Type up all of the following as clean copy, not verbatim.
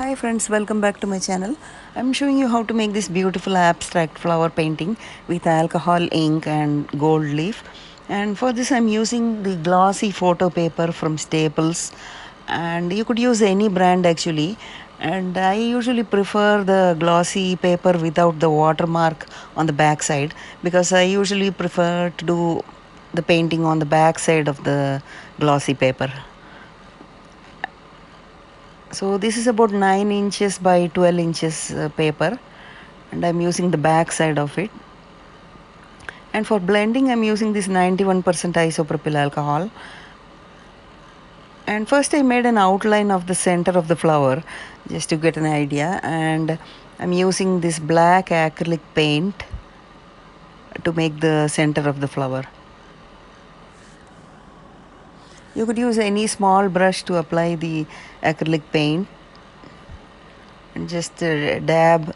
Hi friends, welcome back to my channel. I'm showing you how to make this beautiful abstract flower painting with alcohol ink and gold leaf. And for this I'm using the glossy photo paper from Staples, and you could use any brand actually. And I usually prefer the glossy paper without the watermark on the back side, because I usually prefer to do the painting on the back side of the glossy paper. So this is about 9 inches by 12 inches paper, and I'm using the back side of it. And for blending I'm using this 91% isopropyl alcohol. And first I made an outline of the center of the flower just to get an idea, and I'm using this black acrylic paint to make the center of the flower. You could use any small brush to apply the acrylic paint and just dab.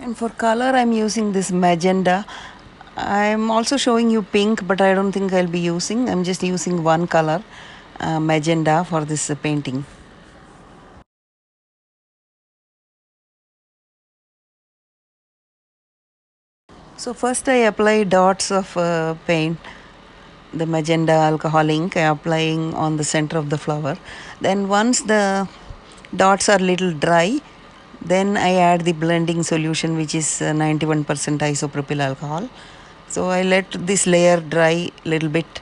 And for color I'm using this magenta. I'm also showing you pink, but I don't think I'll be using. I'm just using one color, magenta, for this painting. So first I apply dots of paint, the magenta alcohol ink I applying on the center of the flower. Then once the dots are little dry, then I add the blending solution, which is 91% isopropyl alcohol. So I let this layer dry little bit,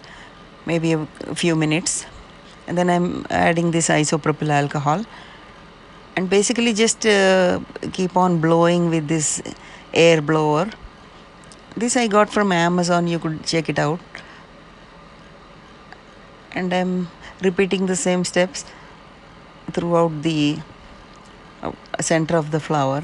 maybe a few minutes, and then I'm adding this isopropyl alcohol, and basically just keep on blowing with this air blower. This I got from Amazon, you could check it out. And I'm repeating the same steps throughout the center of the flower.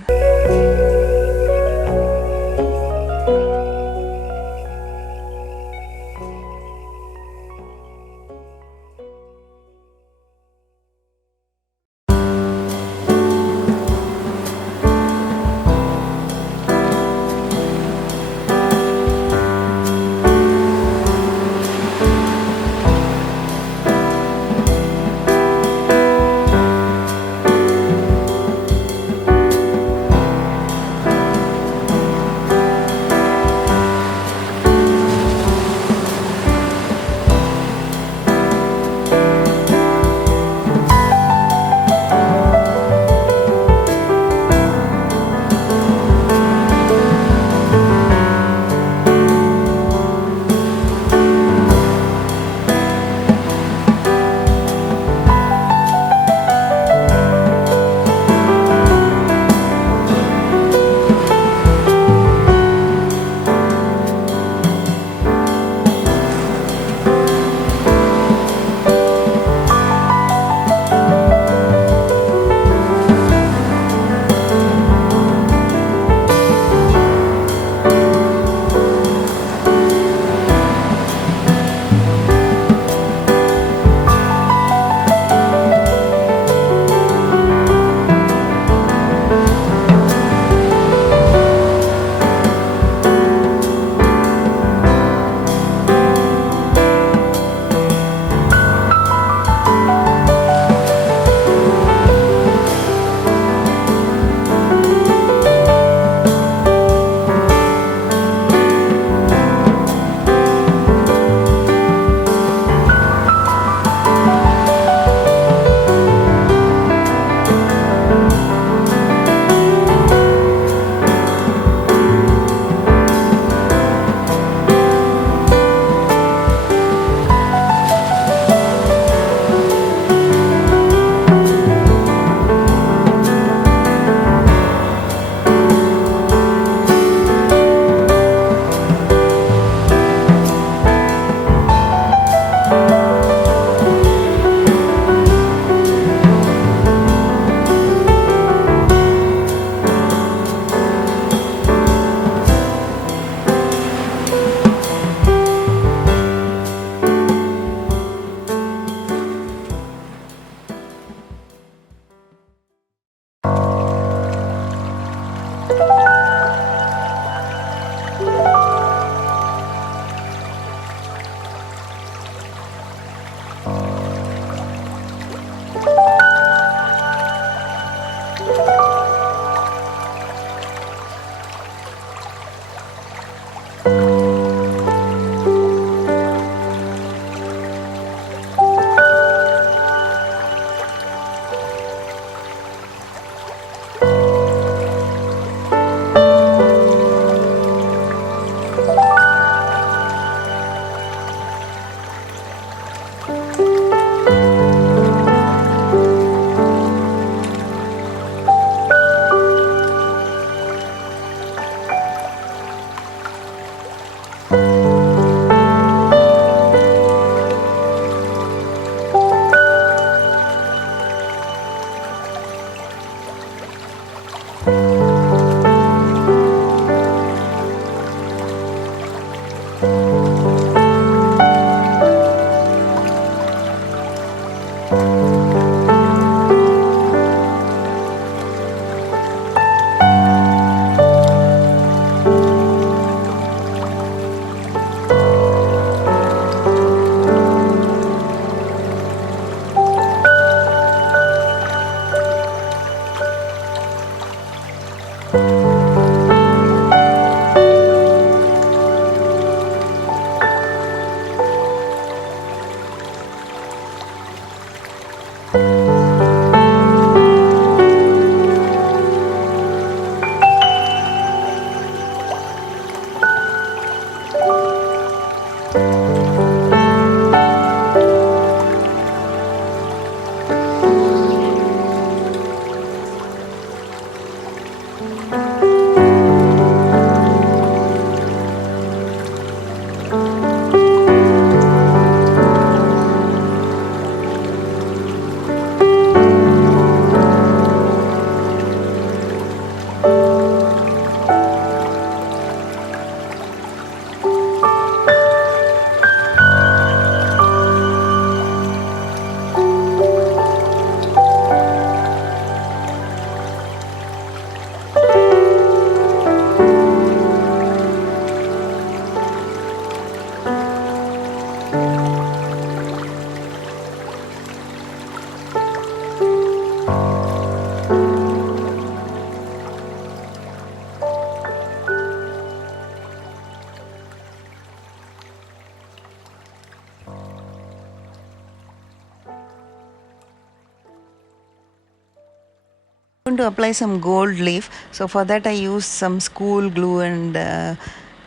Going to apply some gold leaf. So for that I used some school glue and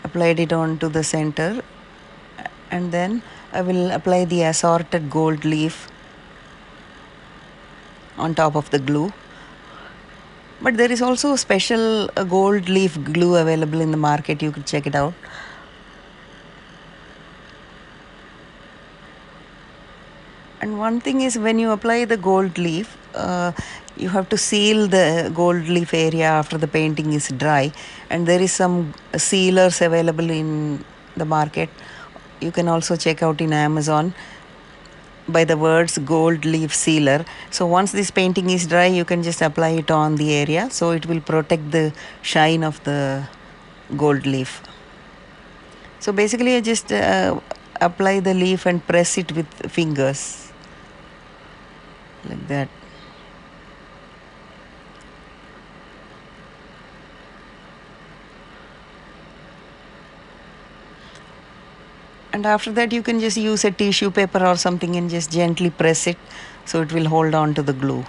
applied it onto the center, and then I will apply the assorted gold leaf on top of the glue. But there is also a special gold leaf glue available in the market. You could check it out. And one thing is, when you apply the gold leaf, you have to seal the gold leaf area after the painting is dry. And there is some sealers available in the market. You can also check out in Amazon by the words gold leaf sealer. So once this painting is dry, you can just apply it on the area, so it will protect the shine of the gold leaf. So basically I just apply the leaf and press it with fingers like that. And after that you can just use a tissue paper or something and just gently press it, so it will hold on to the glue.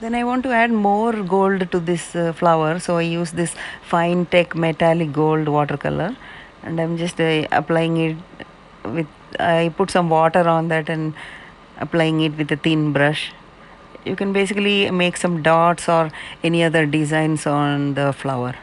Then I want to add more gold to this flower, so I use this fine tech metallic gold watercolor, and I'm just applying it with, I put some water on that and applying it with a thin brush. You can basically make some dots or any other designs on the flower.